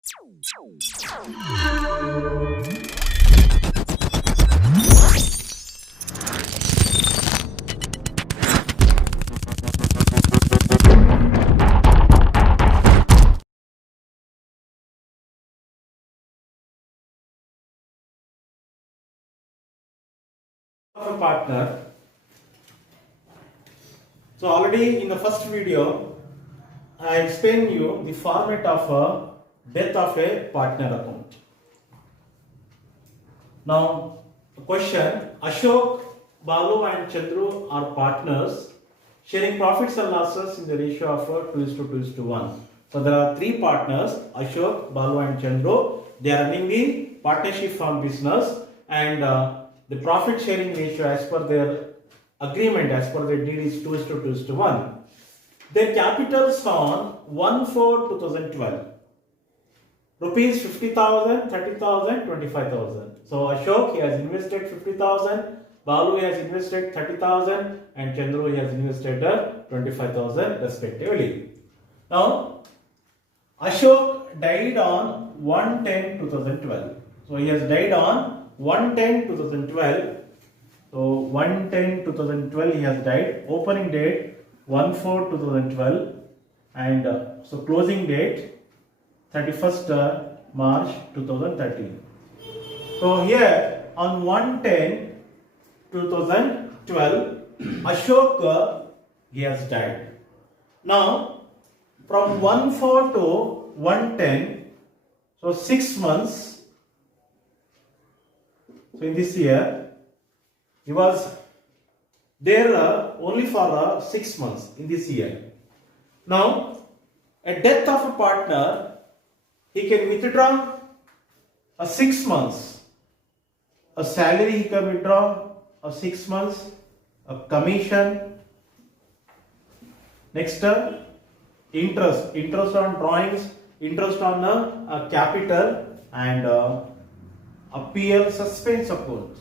Of a partner. So already in the first video, I explained you the format of a death of a partner account. Now, question: Ashok, Balu, and Chandru are partners, sharing profits and losses in the ratio of 2:1. So there are three partners: Ashok, Balu, and Chandru. They are running the partnership firm business, and the profit sharing ratio, as per their agreement, as per their deed, is 2:1. Their capitals on 1/4/2012. Rupees 50,000, 30,000, 25,000. So Ashok, he has invested 50,000, Balu has invested 30,000, and Chandru, he has invested 25,000 respectively. Now, Ashok died on 1/10/2012. So he has died on 1/10/2012. So 1/10/2012 he has died. Opening date 1/4/2012, and so closing date 31st March 2013. So here on 1/10/2012, Ashok he has died. Now from 1/4 to 1/10, so 6 months. So in this year, he was there only for 6 months in this year. Now, a death of a partner, he can withdraw 6 months. A salary he can withdraw 6 months. A commission. Next, interest on drawings, interest on capital, and a PL suspense account.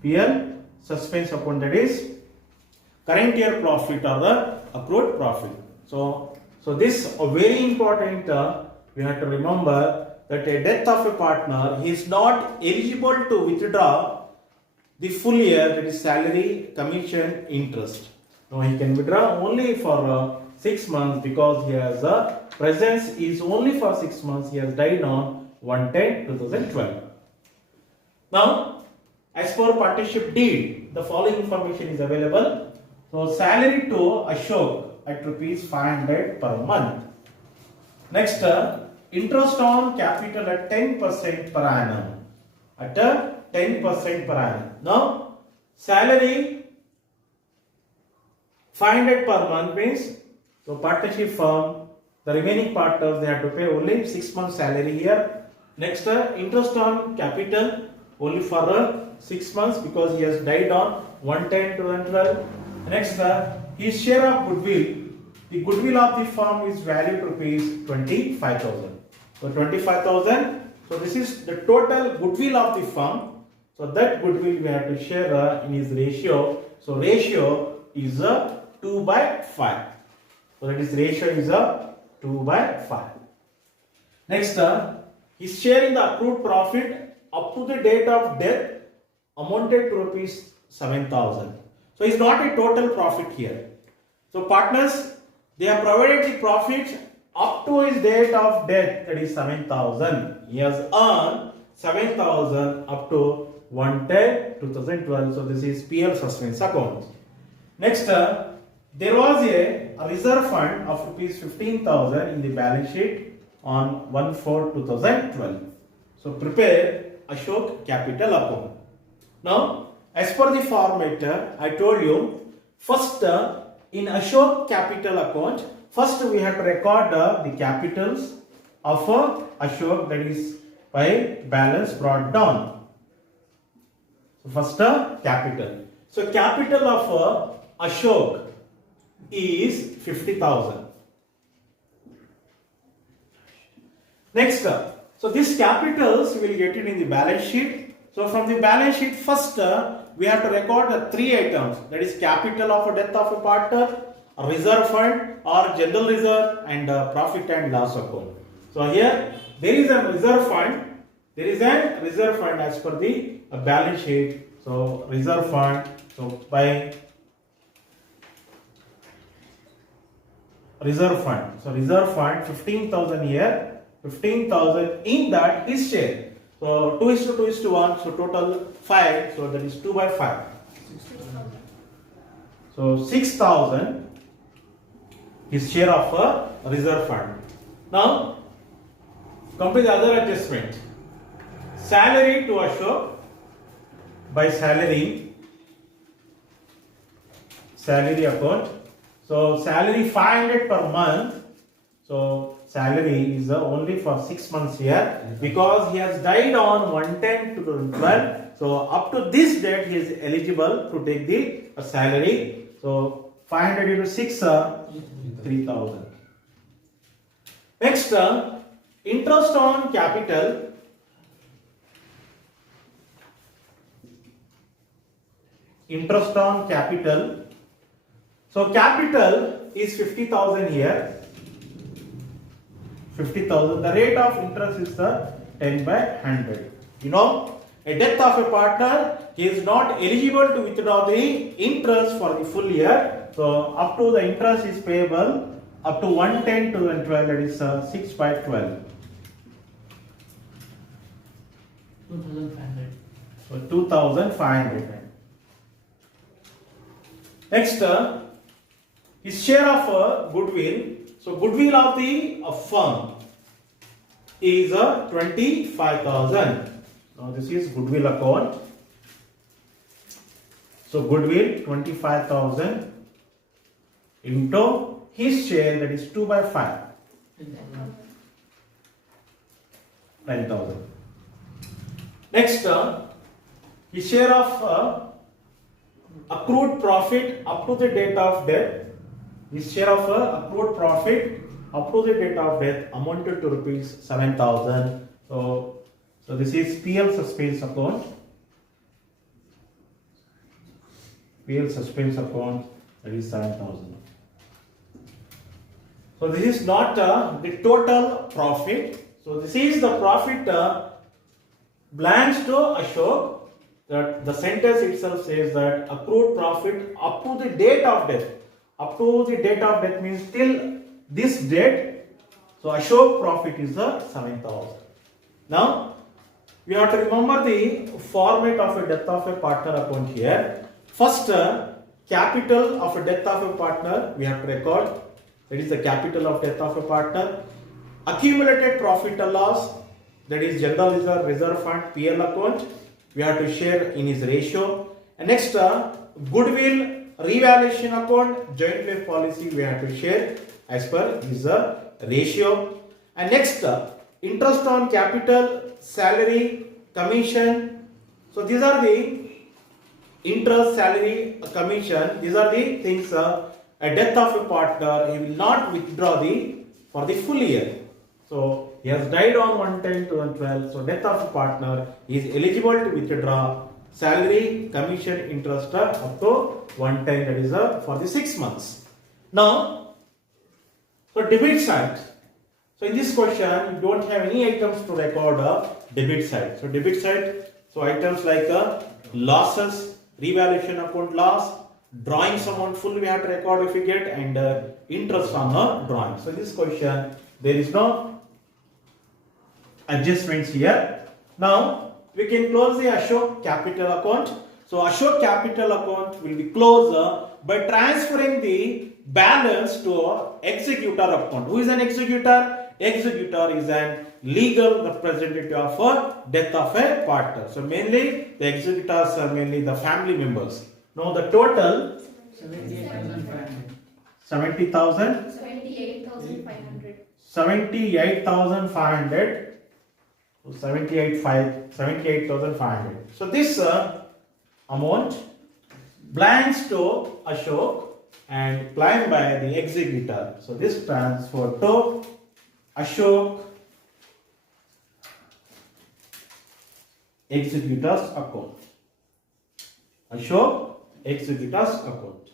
PL suspense account, that is current year profit or the accrued profit. So this very important. We have to remember that a death of a partner, he is not eligible to withdraw the full year, that is salary, commission, interest. Now he can withdraw only for 6 months, because he has a presence is only for 6 months. He has died on 1/10/2012. Now, as per partnership deed, the following information is available. So salary to Ashok at rupees 500 per month. Next, interest on capital at 10% per annum. At 10% per annum. Now, salary 500 per month means, so partnership firm, the remaining partners, they have to pay only 6 months salary here. Next, interest on capital only for 6 months, because he has died on 1/10/2012. Next, his share of goodwill. The goodwill of the firm is valued rupees 25,000. So 25,000. So this is the total goodwill of the firm. So that goodwill we have to share in his ratio. So ratio is 2/5. So that is ratio is 2/5. Next, his share in the accrued profit up to the date of death amounted to rupees 7,000. So it's not a total profit here. So partners, they have provided the profit up to his date of death, that is 7,000. He has earned 7,000 up to 1/10/2012. So this is PL suspense account. Next, there was a reserve fund of rupees 15,000 in the balance sheet on 1/4/2012. So prepare Ashok capital account. Now, as per the format, I told you, first in Ashok capital account, first we have to record the capitals of Ashok, that is by balance brought down. So first capital. So capital of Ashok is 50,000. Next, so these capitals we will get it in the balance sheet. So from the balance sheet, first we have to record the 3 items, that is capital of a death of a partner, a reserve fund or general reserve, and profit and loss account. So here there is a reserve fund. There is a reserve fund as per the balance sheet. So reserve fund. So by reserve fund. So reserve fund 15,000 here, 15,000 in that his share. So 2:2:1. So total 5. So that is 2 by 5. So 6,000 his share of a reserve fund. Now come to the other adjustment. Salary to Ashok by salary account. So salary 500 per month. So salary is only for 6 months here because he has died on 1/10/2012. So up to this date he is eligible to take the salary. So 500 into 6, 3,000. Next, interest on capital. Interest on capital. So capital is 50,000 here. 50,000. The rate of interest is the 10 by 100. You know, a death of a partner, he is not eligible to withdraw the interest for the full year. So up to the interest is payable up to 1/10/2012, that is 6 by 12. 2,500. So 2,500. Next, his share of goodwill. So goodwill of the firm is 25,000. Now this is goodwill account. So goodwill 25,000 into his share, that is 2 by 5. 10,000. Next, his share of accrued profit up to the date of death. His share of accrued profit up to the date of death amounted to rupees 7,000. So this is PL suspense account. PL suspense account, that is 7,000. So this is not the total profit. So this is the profit belongs to Ashok. That the sentence itself says that accrued profit up to the date of death. Up to the date of death means till this date. So Ashok profit is 7,000. Now we have to remember the format of a death of a partner account here. First, capital of a death of a partner we have to record. That is the capital of death of a partner. Accumulated profit or loss, that is general reserve fund PL account, we have to share in his ratio. And next, goodwill revaluation account, joint life policy, we have to share as per his ratio. And next, interest on capital, salary, commission. So these are the interest, salary, commission. These are the things. A death of a partner, he will not withdraw for the full year. So he has died on 1/10/2012. So death of a partner, he is eligible to withdraw salary, commission, interest up to 1/10. That is for the 6 months. Now, so debit side. So in this question, you don't have any items to record debit side. So debit side. So items like losses, revaluation account loss, drawings amount full we have to record if we get, and interest on a drawing. So this question there is no adjustments here. Now we can close the Ashok capital account. So Ashok capital account will be closed by transferring the balance to executor account. Who is an executor? Executor is an legal representative of a death of a partner. So mainly the executors are mainly the family members. Now the total 78,500. 70,000. 78,500. 78,500. So 78,500. So this amount belongs to Ashok and claimed by the executor. So this transfer to Ashok executor's account. Ashok executor's account.